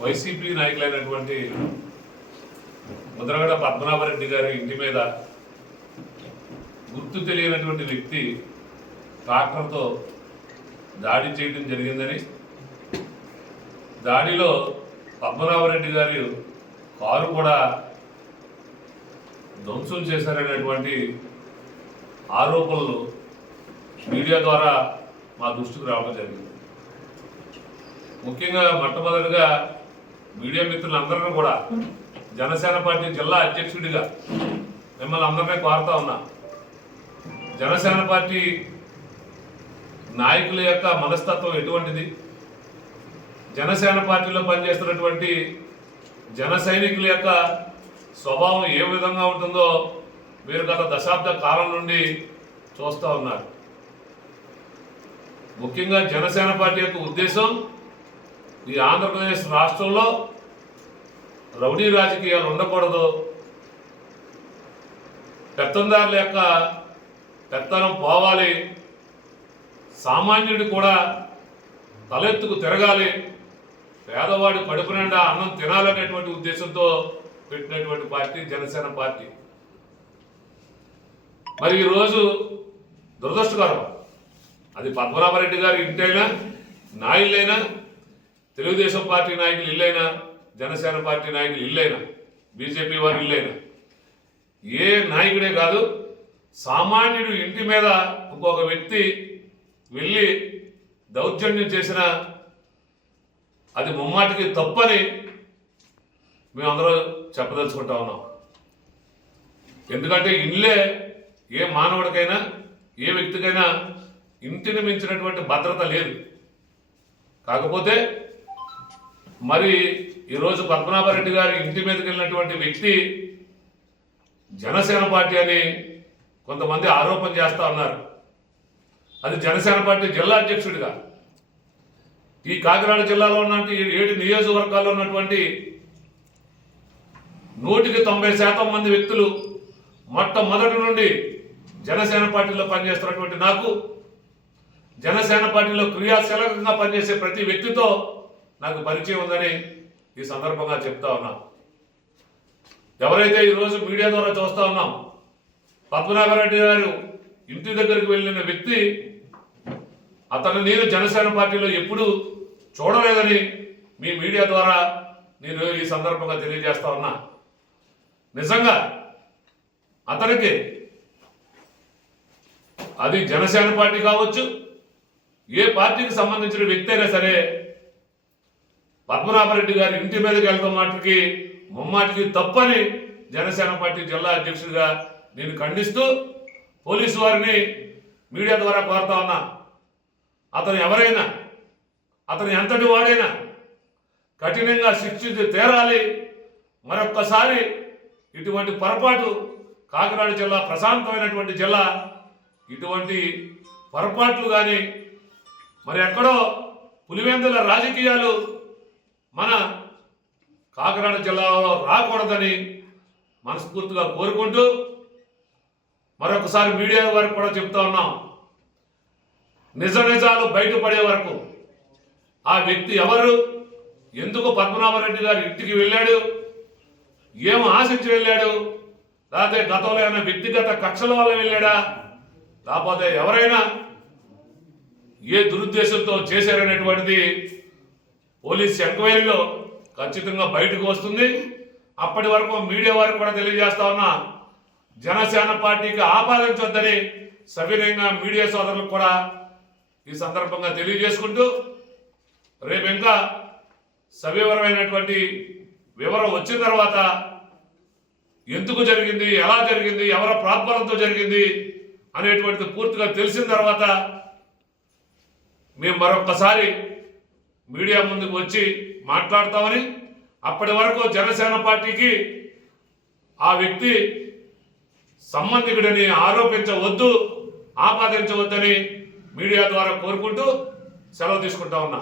YCP నాయకులైనటువంటి Mudragada Padmanabha Reddy గారి ఇంటి మీద గుర్తు తెలియనటువంటి వ్యక్తి ట్రాక్టర్తో దాడి చేయడం జరిగిందని, దాడిలో పద్మనాభరెడ్డి గారి కారు కూడా ధ్వంసం చేశారనేటువంటి ఆరోపణలు మీడియా ద్వారా మా దృష్టికి రావడం జరిగింది. ముఖ్యంగా మొట్టమొదటిగా మీడియా మిత్రులందరినీ కూడా జనసేన పార్టీ జిల్లా అధ్యక్షుడిగా మిమ్మల్ని అందరినీ కోరుతా ఉన్నా, జనసేన పార్టీ నాయకుల యొక్క మనస్తత్వం ఎటువంటిది, జనసేన పార్టీలో పనిచేస్తున్నటువంటి జన సైనికుల యొక్క స్వభావం ఏ విధంగా ఉంటుందో మీరు గత దశాబ్ద కాలం నుండి చూస్తూ ఉన్నారు. ముఖ్యంగా జనసేన పార్టీ యొక్క ఉద్దేశం ఈ ఆంధ్రప్రదేశ్ రాష్ట్రంలో రౌడీ రాజకీయాలు ఉండకూడదు, పెత్తందారుల యొక్క పెత్తనం పోవాలి, సామాన్యుడు కూడా తలెత్తుకు తిరగాలి, పేదవాడి కడుపు నిండా అన్నం తినాలనేటువంటి ఉద్దేశంతో పెట్టినటువంటి పార్టీ జనసేన పార్టీ. మరి ఈరోజు దురదృష్టకరం, అది పద్మనాభరెడ్డి గారి ఇంటైనా, నా ఇల్లైనా, తెలుగుదేశం పార్టీ నాయకులు ఇల్లైనా, జనసేన పార్టీ నాయకులు ఇల్లైనా, బీజేపీ వారి ఇల్లైనా, ఏ నాయకుడే కాదు, సామాన్యుడు ఇంటి మీద ఇంకొక వ్యక్తి వెళ్ళి దౌర్జన్యం చేసిన అది ముమ్మాటికి తప్పని మేమందరూ చెప్పదలుచుకుంటా ఉన్నాం. ఎందుకంటే ఇల్లే ఏ మానవుడికైనా ఏ వ్యక్తికైనా ఇంటిని మించినటువంటి భద్రత లేదు. కాకపోతే మరి ఈరోజు పద్మనాభరెడ్డి గారి ఇంటి మీదకి వెళ్ళినటువంటి వ్యక్తి జనసేన పార్టీ అని కొంతమంది ఆరోపణ చేస్తూ ఉన్నారు. అది జనసేన పార్టీ జిల్లా అధ్యక్షుడిగా ఈ కాకినాడ జిల్లాలో ఉన్నటువంటి 7 నియోజకవర్గాల్లో ఉన్నటువంటి 190% మంది వ్యక్తులు మొట్టమొదటి నుండి జనసేన పార్టీలో పనిచేస్తున్నటువంటి నాకు, జనసేన పార్టీలో క్రియాశీలకంగా పనిచేసే ప్రతి వ్యక్తితో నాకు పరిచయం ఉందని ఈ సందర్భంగా చెప్తా ఉన్నాం. ఎవరైతే ఈరోజు మీడియా ద్వారా చూస్తూ ఉన్నాం, పద్మనాభరెడ్డి గారు ఇంటి దగ్గరికి వెళ్ళిన వ్యక్తి, అతను నేను జనసేన పార్టీలో ఎప్పుడూ చూడలేదని మీ మీడియా ద్వారా నేను ఈ సందర్భంగా తెలియజేస్తా ఉన్నా. నిజంగా అతనికి అది జనసేన పార్టీ కావచ్చు, ఏ పార్టీకి సంబంధించిన వ్యక్తి అయినా సరే, పద్మనాభరెడ్డి గారి ఇంటి మీదకి వెళ్తాం మాటికి ముమ్మాటికి తప్పని జనసేన పార్టీ జిల్లా అధ్యక్షుడిగా నేను ఖండిస్తూ పోలీసు వారిని మీడియా ద్వారా కోరుతా ఉన్నా, అతను ఎవరైనా, అతను ఎంతటి వాడైనా కఠినంగా శిక్షించి తీరాలి. మరొక్కసారి ఇటువంటి పొరపాటు, కాకినాడ జిల్లా ప్రశాంతమైనటువంటి జిల్లా, ఇటువంటి పొరపాట్లు కానీ మరి ఎక్కడో పులివెందుల రాజకీయాలు మన కాకినాడ జిల్లాలో రాకూడదని మనస్ఫూర్తిగా కోరుకుంటూ మరొకసారి మీడియా వరకు కూడా చెప్తా ఉన్నాం, నిజాలు బయటపడే వరకు ఆ వ్యక్తి ఎవరు, ఎందుకు పద్మనాభరెడ్డి గారి ఇంటికి వెళ్ళాడు, ఏం ఆశించి వెళ్ళాడు, లేకపోతే గతంలో ఏమైనా వ్యక్తిగత కక్షల వల్ల వెళ్ళాడా, లేకపోతే ఎవరైనా ఏ దురుద్దేశంతో చేశారనేటువంటిది పోలీస్ ఎంక్వైరీలో ఖచ్చితంగా బయటకు వస్తుంది. అప్పటి వరకు మీడియా వారికి కూడా తెలియజేస్తా ఉన్నా, జనసేన పార్టీకి ఆపాదించొద్దని సవినయంగా మీడియా సోదరులకు కూడా ఈ సందర్భంగా తెలియజేసుకుంటూ, రేపు ఇంకా సవివరమైనటువంటి వివరం వచ్చిన తర్వాత ఎందుకు జరిగింది, ఎలా జరిగింది, ఎవరి ప్రాత్పరంతో జరిగింది అనేటువంటిది పూర్తిగా తెలిసిన తర్వాత మేము మరొక్కసారి మీడియా ముందుకు వచ్చి మాట్లాడతామని, అప్పటి వరకు జనసేన పార్టీకి ఆ వ్యక్తి సంబంధికుడిని ఆరోపించవద్దు, ఆపాదించవద్దని మీడియా ద్వారా కోరుకుంటూ సెలవు తీసుకుంటా ఉన్నా.